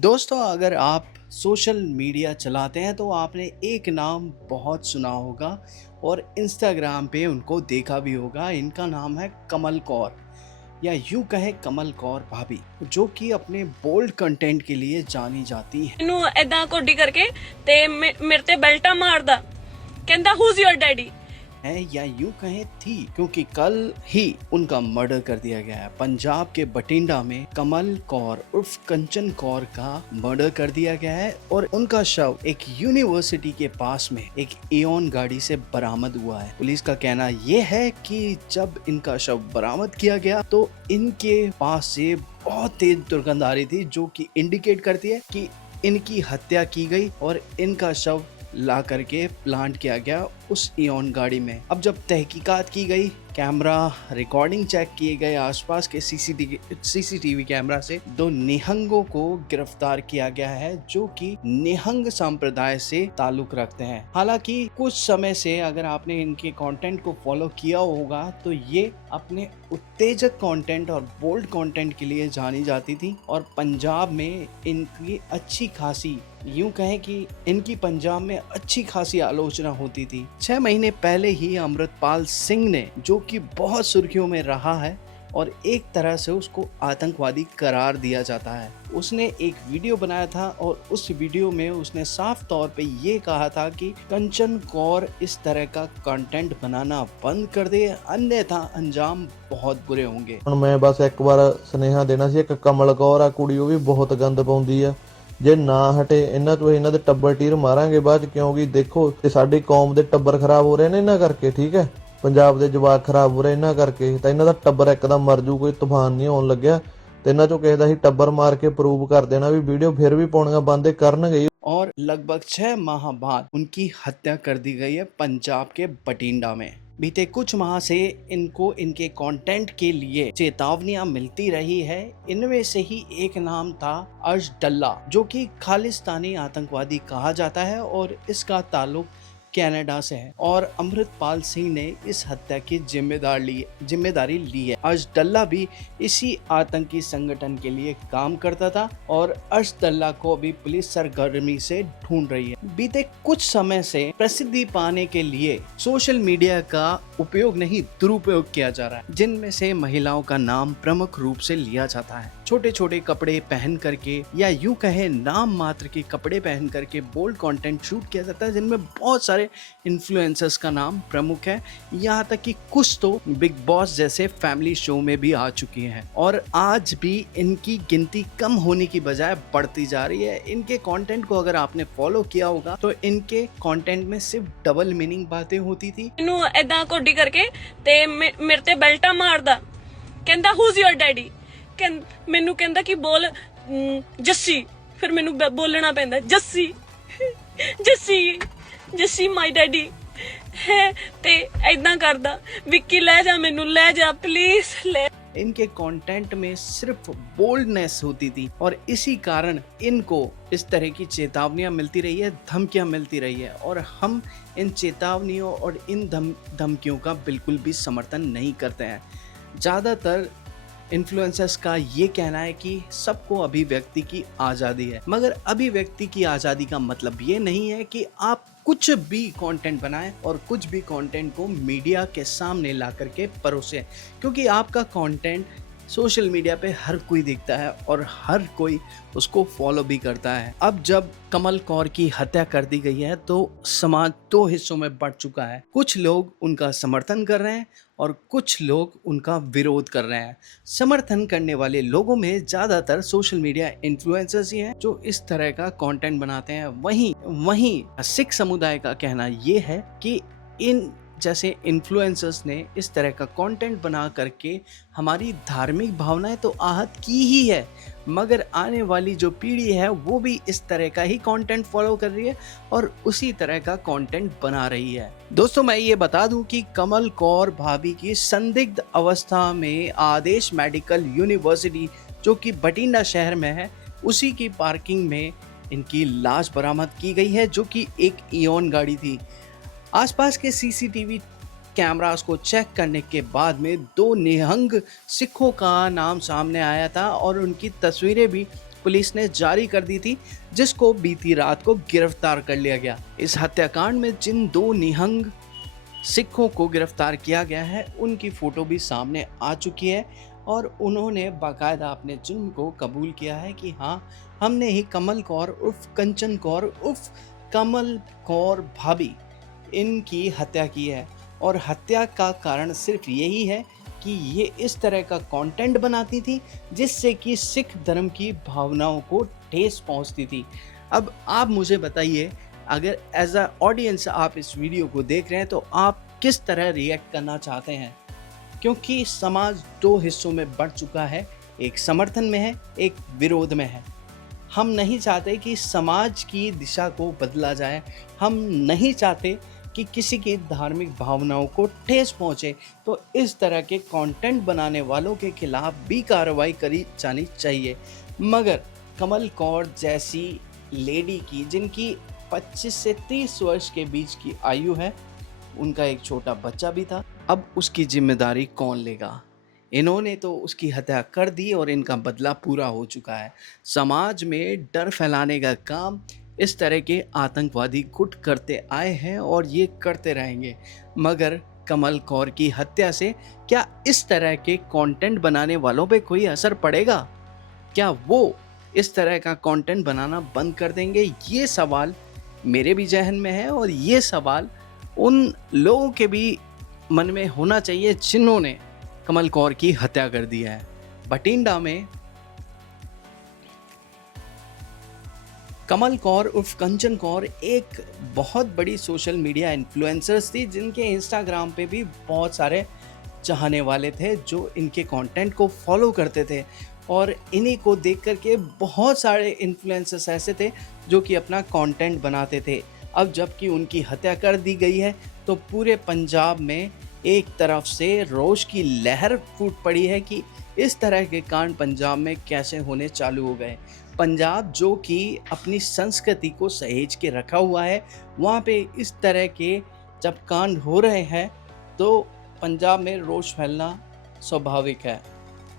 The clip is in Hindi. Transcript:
दोस्तों, अगर आप सोशल मीडिया चलाते हैं तो आपने एक नाम बहुत सुना होगा और इंस्टाग्राम पे उनको देखा भी होगा। इनका नाम है कमल कौर, या यूं कहें कमल कौर भाभी, जो कि अपने बोल्ड कंटेंट के लिए जानी जाती हैं। ਇਹਨੂੰ ਏਦਾਂ ਕੋਡੀ ਕਰਕੇ ਤੇ ਮੇਰੇ ਤੇ ਬੈਲਟਾ ਮਾਰਦਾ ਕਹਿੰਦਾ ਹੂਜ਼ योर डैडी। है या यूं कहें थी, क्योंकि कल ही उनका मर्डर कर दिया गया है। पंजाब के बठिंडा में कमल कौर उर्फ कंचन कौर का मर्डर कर दिया गया है और उनका शव एक यूनिवर्सिटी के पास में एक एओन गाड़ी से बरामद हुआ है। पुलिस का कहना यह है कि जब इनका शव बरामद किया गया तो इनके पास से बहुत तेज दुर्गंध आ रही थी, जो कि इंडिकेट करती है कि इनकी हत्या की गई और इनका शव ला करके प्लांट किया गया उस इओन गाड़ी में। अब जब तहकीकात की गई, कैमरा रिकॉर्डिंग चेक किए गए, आसपास के सीसीटीवी कैमरा से दो निहंगों को गिरफ्तार किया गया है, जो कि निहंग संप्रदाय से ताल्लुक रखते हैं। हालांकि कुछ समय से अगर आपने इनके कंटेंट को फॉलो किया होगा तो ये अपने उत्तेजक कंटेंट और बोल्ड कंटेंट के लिए जानी जाती थी और पंजाब में इनकी अच्छी खासी, यूं कहें कि इनकी पंजाब में अच्छी खासी आलोचना होती थी। 6 महीने पहले ही अमृतपाल सिंह ने, जो कि बहुत सुर्खियों में रहा है और एक तरह से उसको आतंकवादी करार दिया जाता है, उसने एक वीडियो बनाया था और उस वीडियो में उसने साफ तौर पे ये कहा था कि कंचन कौर इस तरह का कंटेंट बनाना बंद कर दे, अन्यथा अंजाम बहुत बुरे होंगे। ਹੁਣ ਮੈਂ ਬਸ ਇੱਕ ਵਾਰ ਸੁਨੇਹਾ ਦੇਣਾ ਸੀ, ਇੱਕ ਕਮਲ ਕੌਰ ਆ ਕੁੜੀ, ਉਹ ਵੀ ਬਹੁਤ ਗੰਦ ਪਾਉਂਦੀ ਆ। ਜੇ ਨਾ ਹਟੇ ਇਹਨਾਂ ਤੋਂ ਇਹਨਾਂ ਦੇ ਟੱਬਰ ਟੀਰ ਮਾਰਾਂਗੇ ਬਾਅਦ ਚ, ਕਿਉਂਕਿ ਦੇਖੋ ਤੇ ਸਾਡੀ ਕੌਮ ਦੇ ਟੱਬਰ ਖਰਾਬ ਹੋ ਰਹੇ ਨੇ ਇਹਨਾਂ ਕਰਕੇ। ਠੀਕ ਹੈ, ਪੰਜਾਬ ਦੇ ਜਵਾਕ ਖਰਾਬ ਹੋ ਰਹੇ ਇਹਨਾਂ ਕਰਕੇ, ਤਾਂ ਇਹਨਾਂ ਦਾ ਟੱਬਰ ਇੱਕਦਮ ਮਰ ਜੂ, ਕੋਈ ਤੂਫਾਨ ਨਹੀਂ ਆਉਣ ਲੱਗਿਆ ਤੇ ਇਹਨਾਂ ਚੋਂ ਕਿਸੇ ਦਾ ਹੀ ਟੱਬਰ ਮਾਰ ਕੇ ਪ੍ਰੂਵ ਕਰ ਦੇਣਾ ਵੀ ਵੀਡੀਓ ਫਿਰ ਵੀ ਪਾਉਣੀਆਂ ਬੰਦ ਕਰਨਗੇ। और लगभग 6 माह बाद उनकी हत्या कर दी गई है पंजाब के बठिंडा में। बीते कुछ माह से इनको इनके कंटेंट के लिए चेतावनियां मिलती रही है। इनमें से ही एक नाम था अर्श डल्ला, जो कि खालिस्तानी आतंकवादी कहा जाता है और इसका ताल्लुक कनाडा से है और अमृतपाल सिंह ने इस हत्या की जिम्मेदारी ली है। अर्श डल्ला भी इसी आतंकी संगठन के लिए काम करता था और अर्श डल्ला को भी पुलिस सरगर्मी से ढूंढ रही है। बीते कुछ समय से प्रसिद्धि पाने के लिए सोशल मीडिया का उपयोग नहीं, दुरुपयोग किया जा रहा है, जिनमें से महिलाओं का नाम प्रमुख रूप से लिया जाता है। छोटे छोटे कपड़े पहन करके या यूं कहें नाम मात्र के कपड़े पहन करके बोल्ड कंटेंट शूट किया जाता है, जिनमें बहुत सारे इन्फ्लुएंसर्स का नाम प्रमुख है। यहाँ तक कि कुछ तो बिग बॉस जैसे फैमिली शो में भी आ चुकी हैं और आज भी इनकी गिनती कम होने की बजाय बढ़ती जा रही है। इनके कंटेंट को अगर आपने फॉलो किया होगा तो इनके कंटेंट में सिर्फ डबल मीनिंग बातें होती थी। ਇਹਨੂੰ ਏਦਾਂ ਕੋਡੀ ਕਰਕੇ ਤੇ ਮੇਰੇ ਤੇ ਬੈਲਟਾ ਮਾਰਦਾ ਕਹਿੰਦਾ ਹੂਜ਼ योर डैडी। ਮੈਨੂੰ ਕਹਿੰਦਾ ਕਿ ਬੋਲ ਜੱਸੀ, ਫਿਰ ਮੈਨੂੰ ਬੋਲਣਾ ਪੈਂਦਾ ਜੱਸੀ ਜੱਸੀ ਜੱਸੀ ਮਾਈ ਡੈਡੀ ਹੈ ਤੇ ਏਦਾਂ ਕਰਦਾ ਵਿੱਕੀ ਲੈ ਜਾ ਮੈਨੂੰ, ਲੈ ਜਾ प्लीज ले। इनके कंटेंट में सिर्फ बोल्डनेस होती थी और इसी कारण इनको इस तरह की चेतावनियां मिलती रही है, धमकियां मिलती रही है और हम इन चेतावनियों और इन धमकियों का बिल्कुल भी समर्थन नहीं करते हैं। ज़्यादातर इन्फ्लुएंसर्स का ये कहना है कि सबको अभिव्यक्ति की आज़ादी है, मगर अभिव्यक्ति की आज़ादी का मतलब ये नहीं है कि आप कुछ भी कंटेंट बनाएं और कुछ भी कंटेंट को मीडिया के सामने ला करके परोसें, क्योंकि आपका कंटेंट सोशल मीडिया पे हर कोई देखता है और हर कोई उसको फॉलो भी करता है। अब जब कमल कौर की हत्या कर दी गई है तो समाज 2 हिस्सों में बढ़ चुका है। कुछ लोग उनका समर्थन कर रहे हैं और कुछ लोग उनका विरोध कर रहे हैं। समर्थन करने वाले लोगों में ज़्यादातर सोशल मीडिया इन्फ्लुएंसर्स ही हैं जो इस तरह का कंटेंट बनाते हैं। वहीं सिख समुदाय का कहना ये है कि इन जैसे इन्फ्लुएंसर्स ने इस तरह का कंटेंट बना करके हमारी धार्मिक भावनाएं तो आहत की ही है, मगर आने वाली जो पीढ़ी है वो भी इस तरह का ही कंटेंट फॉलो कर रही है और उसी तरह का कंटेंट बना रही है। दोस्तों, मैं ये बता दूं कि कमल कौर भाभी की संदिग्ध अवस्था में आदेश मेडिकल यूनिवर्सिटी, जो कि बठिंडा शहर में है, उसी की पार्किंग में इनकी लाश बरामद की गई है, जो कि एक इओन गाड़ी थी। आसपास के सीसीटीवी कैमरास को चेक करने के बाद में 2 निहंग सिखों का नाम सामने आया था और उनकी तस्वीरें भी पुलिस ने जारी कर दी थी, जिसको बीती रात को गिरफ्तार कर लिया गया। इस हत्याकांड में जिन 2 निहंग सिखों को गिरफ्तार किया गया है, उनकी फोटो भी सामने आ चुकी है और उन्होंने बाकायदा अपने जुर्म को कबूल किया है कि हाँ, हमने ही कमल कौर उर्फ कंचन कौर उर्फ कमल कौर भाभी इनकी हत्या की है। और हत्या का कारण सिर्फ यही है कि ये इस तरह का कंटेंट बनाती थी जिससे कि सिख धर्म की भावनाओं को ठेस पहुंचती थी। अब आप मुझे बताइए, अगर एज अ ऑडियंस आप इस वीडियो को देख रहे हैं तो आप किस तरह रिएक्ट करना चाहते हैं, क्योंकि समाज 2 हिस्सों में बढ़ चुका है, एक समर्थन में है, एक विरोध में है। हम नहीं चाहते कि समाज की दिशा को बदला जाए, हम नहीं चाहते कि किसी की धार्मिक भावनाओं को ठेस पहुंचे, तो इस तरह के कंटेंट बनाने वालों के खिलाफ भी कार्रवाई करी जानी चाहिए। मगर कमल कौर जैसी लेडी की, जिनकी 25 से 30 वर्ष के बीच की आयु है, उनका एक छोटा बच्चा भी था, अब उसकी जिम्मेदारी कौन लेगा? इन्होंने तो उसकी हत्या कर दी और इनका बदला पूरा हो चुका है। समाज में डर फैलाने का काम इस तरह के आतंकवादी गुट करते आए हैं और ये करते रहेंगे। मगर कमल कौर की हत्या से क्या इस तरह के कंटेंट बनाने वालों पे कोई असर पड़ेगा? क्या वो इस तरह का कंटेंट बनाना बंद कर देंगे? ये सवाल मेरे भी जहन में है और ये सवाल उन लोगों के भी मन में होना चाहिए जिन्होंने कमल कौर की हत्या कर दी है। बठिंडा में कमल कौर उर्फ कंचन कौर एक बहुत बड़ी सोशल मीडिया इन्फ्लुएंसर्स थी, जिनके इंस्टाग्राम पे भी बहुत सारे चाहने वाले थे जो इनके कंटेंट को फॉलो करते थे और इन्हीं को देख कर के बहुत सारे इन्फ्लुएंसर्स ऐसे थे जो कि अपना कंटेंट बनाते थे। अब जबकि उनकी हत्या कर दी गई है तो पूरे पंजाब में एक तरफ से रोष की लहर फूट पड़ी है कि इस तरह के कांड पंजाब में कैसे होने चालू हो गए। पंजाब जो कि अपनी संस्कृति को सहेज के रखा हुआ है, वहाँ पे इस तरह के जब कांड हो रहे हैं तो पंजाब में रोष फैलना स्वाभाविक है।